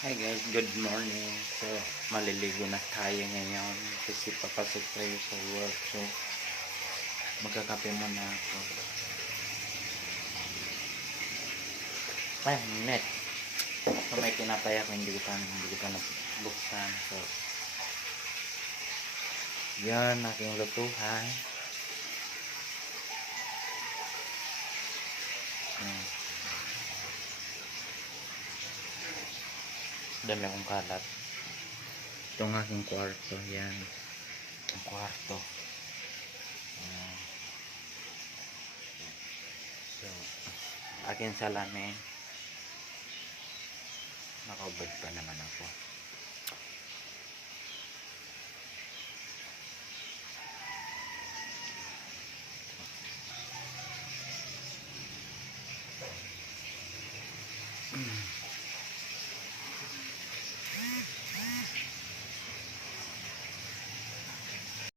Hi guys, good morning. So, maliligo na tayo ngayon kasi papasok tayo sa work. So, magkakape muna ako. 5 minutes. So, may kinapay ako, hindi ko pa nabuksan. So, yan, aking lutuhan. Hmm. Dami akong kalat. Ito ang aking kwarto. Yan. Ang kwarto. Ayan. So, aking salamin. Nakaubad pa naman ako.